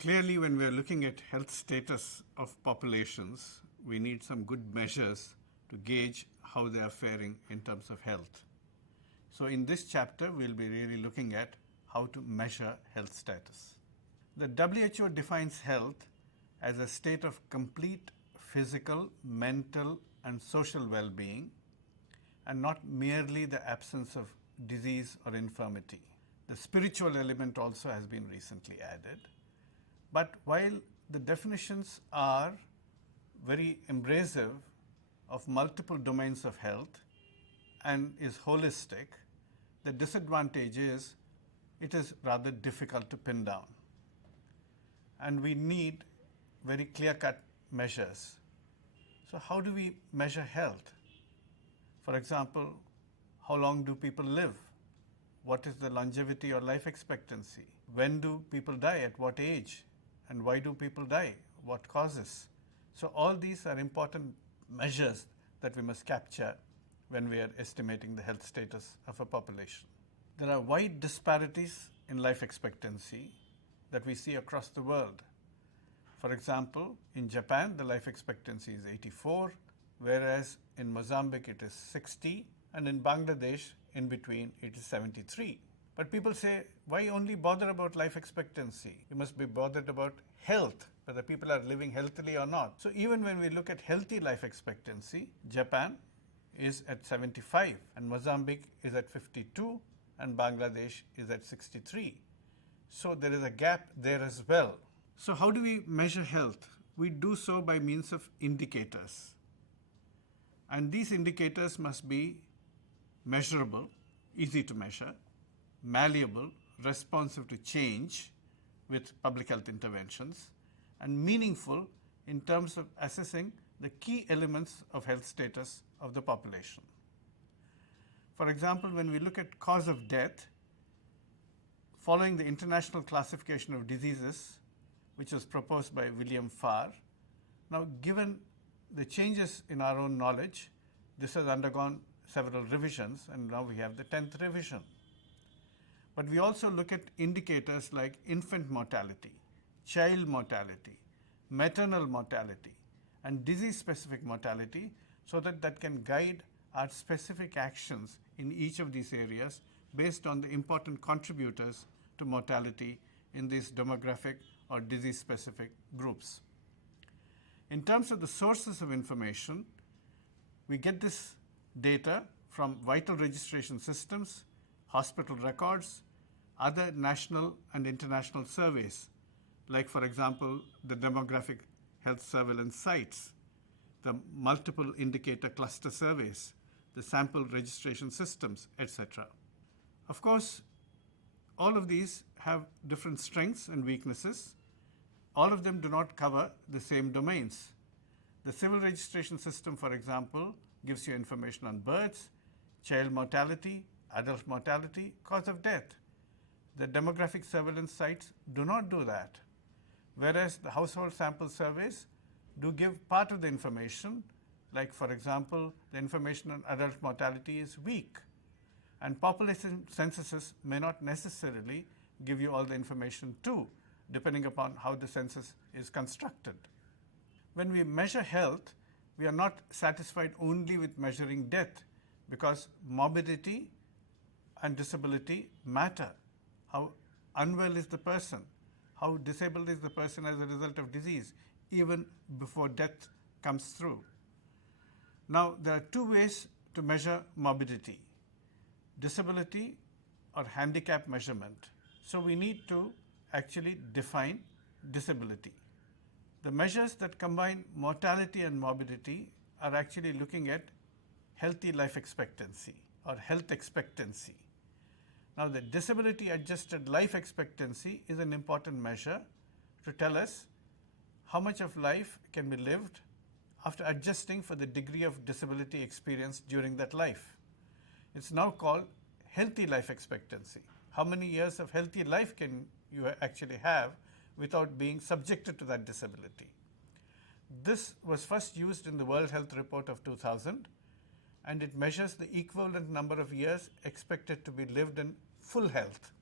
Clearly, when we are looking at health status of populations, we need some good measures to gauge how they are faring in terms of health. So in this chapter, we'll be really looking at how to measure health status. The WHO defines health as a state of complete physical, mental, and social well-being, and not merely the absence of disease or infirmity. The spiritual element also has been recently added. But while the definitions are very embracive of multiple domains of health and is holistic, the disadvantage is it is rather difficult to pin down. And we need very clear-cut measures. So how do we measure health? For example, how long do people live? What is the longevity or life expectancy? When do people die? At what age? And why do people die? What causes? So all these are important measures that we must capture when we are estimating the health status of a population. There are wide disparities in life expectancy that we see across the world. For example, in Japan, the life expectancy is 84, whereas in Mozambique it is 60, and in Bangladesh, in between, it is 73. But people say, why only bother about life expectancy? You must be bothered about health, whether people are living healthily or not. So even when we look at healthy life expectancy, Japan is at 75, and Mozambique is at 52, and Bangladesh is at 63. So there is a gap there as well. So how do we measure health? We do so by means of indicators. And these indicators must be measurable, easy to measure, malleable, responsive to change with public health interventions, and meaningful in terms of assessing the key elements of health status of the population. For example, when we look at cause of death, following the International Classification of Diseases, which was proposed by William Farr, now given the changes in our own knowledge, this has undergone several revisions, and now we have the 10th revision. But we also look at indicators like infant mortality, child mortality, maternal mortality, and disease-specific mortality, so that that can guide our specific actions in each of these areas based on the important contributors to mortality in these demographic or disease-specific groups. In terms of the sources of information, we get this data from vital registration systems, hospital records, other national and international surveys, like, for example, the demographic health surveillance sites, the multiple indicator cluster surveys, the sample registration systems, etc. Of course, all of these have different strengths and weaknesses. All of them do not cover the same domains. The civil registration system, for example, gives you information on births, child mortality, adult mortality, cause of death. The demographic surveillance sites do not do that, whereas the household sample surveys do give part of the information, like, for example, the information on adult mortality is weak, and population censuses may not necessarily give you all the information too, depending upon how the census is constructed. When we measure health, we are not satisfied only with measuring death, because morbidity and disability matter. How unwell is the person? How disabled is the person as a result of disease, even before death comes through? Now, there are two ways to measure morbidity: disability or handicap measurement. So we need to actually define disability. The measures that combine mortality and morbidity are actually looking at healthy life expectancy or health expectancy. Now, the disability adjusted life expectancy is an important measure to tell us how much of life can be lived after adjusting for the degree of disability experienced during that life. It's now called healthy life expectancy. How many years of healthy life can you actually have without being subjected to that disability? This was first used in the World Health Report of 2000, and it measures the equivalent number of years expected to be lived in full health.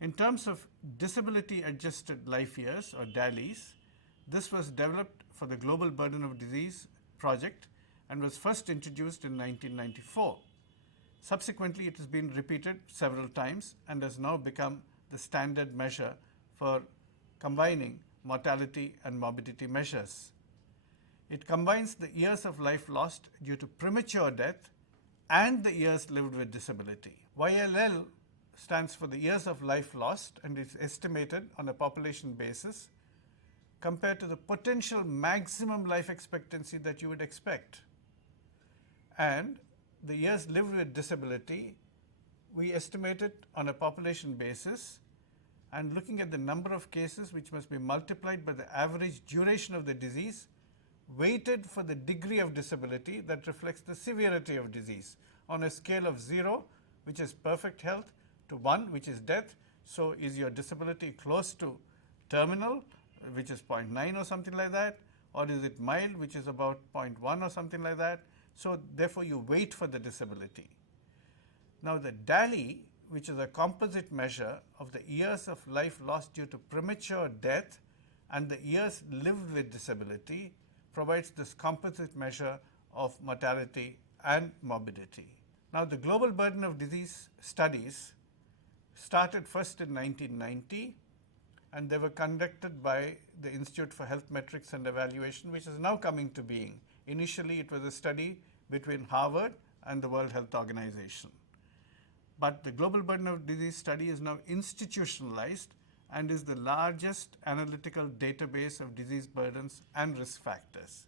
In terms of disability adjusted life years or DALYs, this was developed for the Global Burden of Disease project and was first introduced in 1994. Subsequently, it has been repeated several times and has now become the standard measure for combining mortality and morbidity measures. It combines the years of life lost due to premature death and the years lived with disability. YLL stands for the years of life lost and is estimated on a population basis compared to the potential maximum life expectancy that you would expect. And the years lived with disability, we estimate it on a population basis and looking at the number of cases which must be multiplied by the average duration of the disease, weighted for the degree of disability that reflects the severity of disease on a scale of 0, which is perfect health, to 1, which is death. So is your disability close to terminal, which is 0.9 or something like that, or is it mild, which is about 0.1 or something like that? So therefore you weight for the disability. Now the DALY, which is a composite measure of the years of life lost due to premature death and the years lived with disability, provides this composite measure of mortality and morbidity. Now the Global Burden of Disease studies started first in 1990 and they were conducted by the Institute for Health Metrics and Evaluation, which is now coming to being. Initially it was a study between Harvard and the World Health Organization. But the Global Burden of Disease study is now institutionalized and is the largest analytical database of disease burdens and risk factors.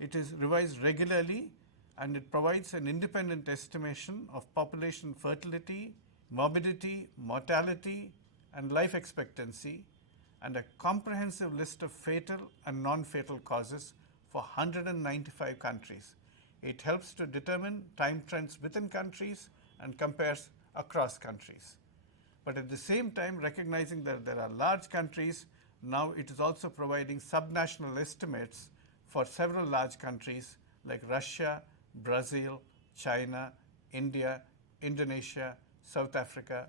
It is revised regularly and it provides an independent estimation of population fertility, morbidity, mortality, and life expectancy, and a comprehensive list of fatal and non-fatal causes for 195 countries. It helps to determine time trends within countries and compares across countries. But at the same time, recognizing that there are large countries, now it is also providing subnational estimates for several large countries like Russia, Brazil, China, India, Indonesia, South Africa,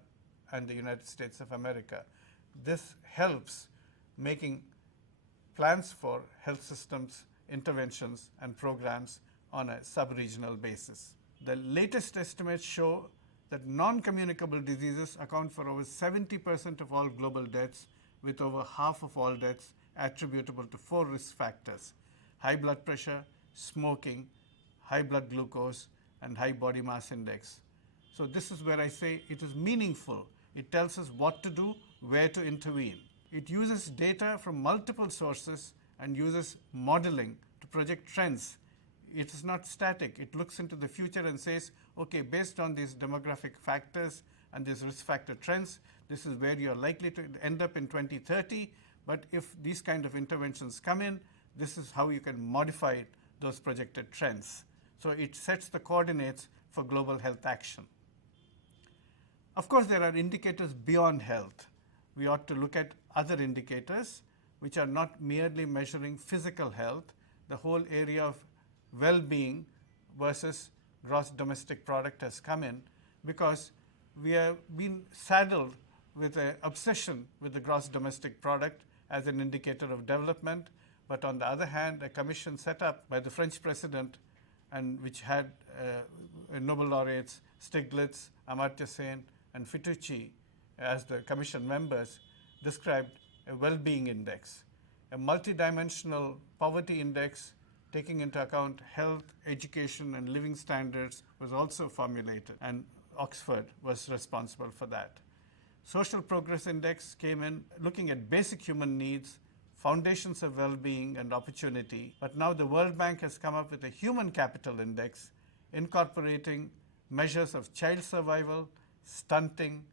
and the United States of America. This helps making plans for health systems, interventions, and programs on a sub-regional basis. The latest estimates show that non-communicable diseases account for over 70% of all global deaths, with over half of all deaths attributable to 4 risk factors: high blood pressure, smoking, high blood glucose, and high body mass index. So this is where I say it is meaningful. It tells us what to do, where to intervene. It uses data from multiple sources and uses modeling to project trends. It is not static. It looks into the future and says, okay, based on these demographic factors and these risk factor trends, this is where you're likely to end up in 2030. But if these kind of interventions come in, this is how you can modify those projected trends. So it sets the coordinates for global health action. Of course, there are indicators beyond health. We ought to look at other indicators which are not merely measuring physical health, the whole area of well-being versus gross domestic product has come in because we have been saddled with an obsession with the gross domestic product as an indicator of development. But on the other hand, a commission set up by the French president and which had Nobel laureates Stiglitz, Amartya Sen, and Fitousci as the commission members described a well-being index, a multidimensional poverty index taking into account health, education, and living standards was also formulated, and Oxford was responsible for that. Social Progress Index came in looking at basic human needs, foundations of well-being and opportunity, but now the World Bank has come up with a Human Capital Index incorporating measures of child survival, stunting,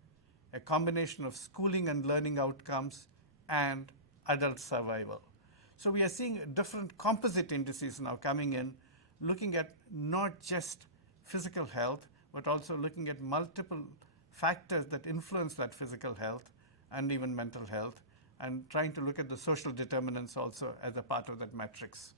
a combination of schooling and learning outcomes, and adult survival. So we are seeing different composite indices now coming in, looking at not just physical health, but also looking at multiple factors that influence that physical health and even mental health, and trying to look at the social determinants also as a part of that matrix.